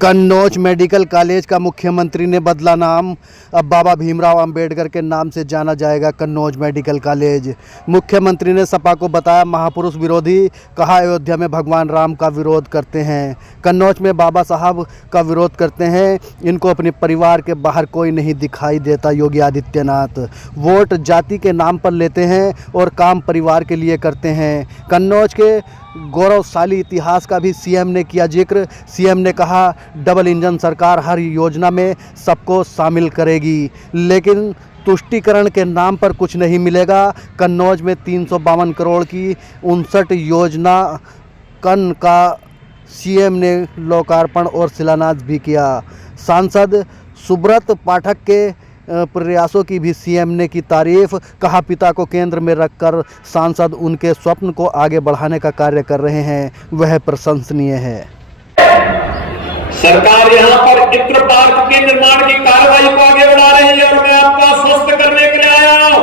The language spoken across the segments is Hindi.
कन्नौज मेडिकल कॉलेज का मुख्यमंत्री ने बदला नाम। अब बाबा भीमराव अंबेडकर के नाम से जाना जाएगा कन्नौज मेडिकल कॉलेज। मुख्यमंत्री ने सपा को बताया महापुरुष विरोधी, कहा अयोध्या में भगवान राम का विरोध करते हैं, कन्नौज में बाबा साहब का विरोध करते हैं, इनको अपने परिवार के बाहर कोई नहीं दिखाई देता। योगी आदित्यनाथ वोट जाति के नाम पर लेते हैं और काम परिवार के लिए करते हैं। कन्नौज के गौरवशाली इतिहास का भी सीएम ने किया जिक्र। सीएम ने कहा डबल इंजन सरकार हर योजना में सबको शामिल करेगी, लेकिन तुष्टीकरण के नाम पर कुछ नहीं मिलेगा। कन्नौज में 352 करोड़ की 59 योजना कन का सीएम ने लोकार्पण और शिलान्यास भी किया। सांसद सुब्रत पाठक के प्रयासों की भी सीएम ने की तारीफ। कहा पिता को केंद्र में रखकर सांसद उनके स्वप्न को आगे बढ़ाने का कार्य कर रहे हैं, वह प्रशंसनीय है। सरकार यहाँ पर इत्र पार्क के निर्माण की कार्रवाई को आगे बढ़ा रही है और मैं आपको आश्वस्त करने के लिए आया हूं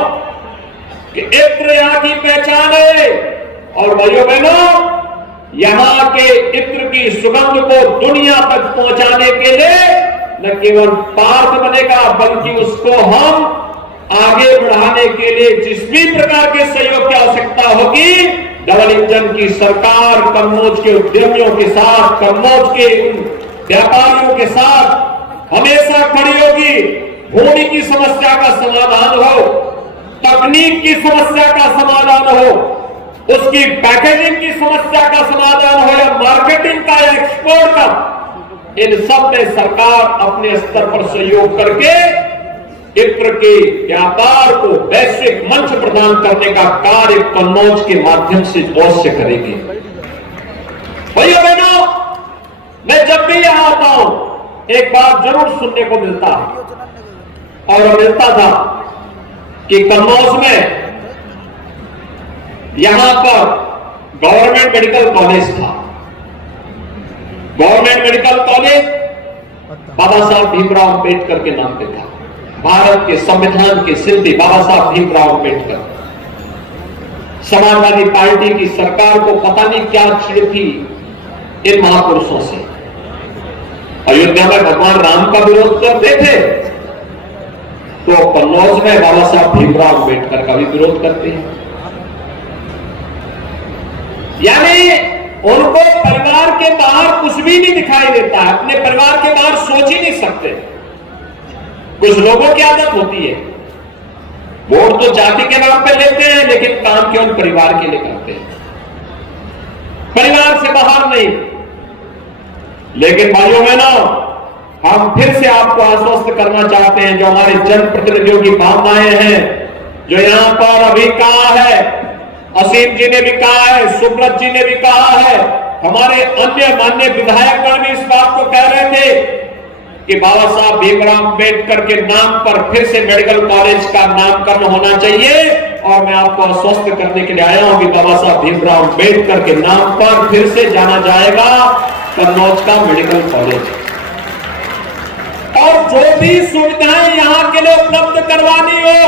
कि इत्र यहाँ की पहचान है। और भाइयों बहनों, यहाँ के इत्र की सुगंध को दुनिया तक पहुंचाने के लिए न केवल पार्क बनेगा बल्कि उसको हम आगे बढ़ाने के लिए जिस भी प्रकार के सहयोग की आवश्यकता होगी, डबल इंजन की सरकार कन्नौज के उद्यमियों के साथ, कन्नौज के व्यापारियों के साथ हमेशा खड़ी होगी। भूमि की समस्या का समाधान हो, तकनीक की समस्या का समाधान हो, उसकी पैकेजिंग की समस्या का समाधान हो या मार्केटिंग का या एक्सपोर्ट का, इन सब में सरकार अपने स्तर पर सहयोग करके इत्र के व्यापार को वैश्विक मंच प्रदान करने का कार्य कन्नौज के माध्यम से अवश्य करेगी। भाइयों बहनों, मैं जब भी यहां आता हूं एक बात जरूर सुनने को मिलता है और मिलता था कि कन्नौज में यहां पर गवर्नमेंट मेडिकल कॉलेज था। गवर्नमेंट मेडिकल कॉलेज बाबा साहब भीमराव अंबेडकर के नाम पे था। भारत के संविधान के शिल्पी बाबा साहब भीमराव अंबेडकर। समाजवादी पार्टी की सरकार को पता नहीं क्या चिढ़ थी इन महापुरुषों से। अयोध्या में भगवान राम का विरोध करते थे तो कन्नौज में बाबा साहब भीमराव अंबेडकर का भी विरोध करते हैं। यानी उनको परिवार के बाहर कुछ भी नहीं दिखाई देता है, अपने परिवार के बाहर सोच ही नहीं सकते। कुछ लोगों की आदत होती है, वोट तो जाति के नाम पे लेते हैं लेकिन काम केवल परिवार के लिए करते हैं, परिवार से बाहर नहीं। लेकिन भाइयों बहनों, हम फिर से आपको आश्वस्त करना चाहते हैं, जो हमारे जनप्रतिनिधियों की भावनाएं हैं, जो यहां पर अभी कहा है, असीम जी ने भी कहा है, सुब्रत जी ने भी कहा है, हमारे अन्य मान्य विधायकगण भी इस बात को कह रहे थे कि बाबा साहब भीमराव अंबेडकर के नाम पर फिर से मेडिकल कॉलेज का नामकरण होना चाहिए। और मैं आपको आश्वस्त करने के लिए आया हूं कि बाबा साहब भीमराव अंबेडकर के नाम पर फिर से जाना जाएगा कन्नौज का मेडिकल कॉलेज। और जो भी सुविधाएं यहां के लिए उपलब्ध करवानी हो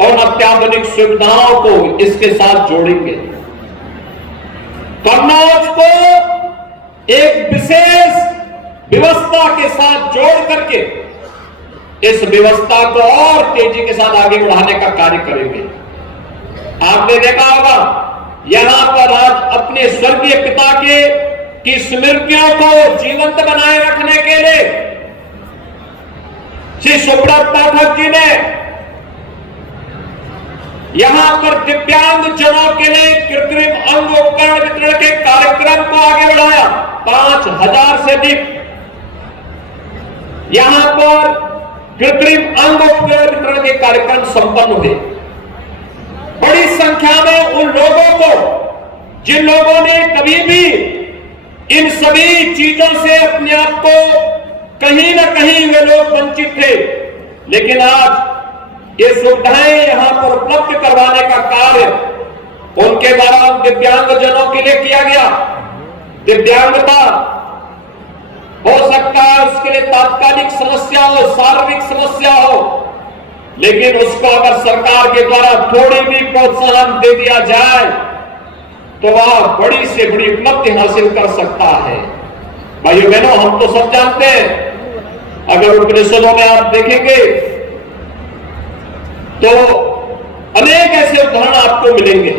और अत्याधुनिक सुविधाओं को इसके साथ जोड़ेंगे। कन्नौज को एक विशेष व्यवस्था के साथ जोड़ करके इस व्यवस्था को और तेजी के साथ आगे बढ़ाने का कार्य करेंगे। आपने देखा होगा यहां पर आज अपने स्वर्गीय पिता की स्मृतियों को जीवंत बनाए रखने के लिए श्री सुब्रत पाठक जी ने यहां पर दिव्यांग जनों के लिए कृत्रिम अंग उपकरण वितरण के कार्यक्रम को आगे बढ़ाया। 5000 से अधिक यहां पर कृत्रिम अंग उपकरण वितरण के कार्यक्रम संपन्न हुए। बड़ी संख्या में उन लोगों को जिन लोगों ने कभी भी इन सभी चीजों से अपने आप को कहीं ना कहीं वे लोग वंचित थे, लेकिन आज ये सुविधाएं यहां पर उपलब्ध करवाने का कार्य उनके द्वारा दिव्यांगजनों के लिए किया गया। दिव्यांगता हो सकता है उसके लिए तात्कालिक समस्या हो, शारीरिक समस्या हो, लेकिन उसको अगर सरकार के द्वारा थोड़ी भी प्रोत्साहन दे दिया जाए तो वह बड़ी से बड़ी उपलब्धि हासिल कर सकता है। भाइयों बहनों, हम तो सब जानते हैं, अगर उपनिषदों में आप देखेंगे तो अनेक ऐसे उदाहरण आपको मिलेंगे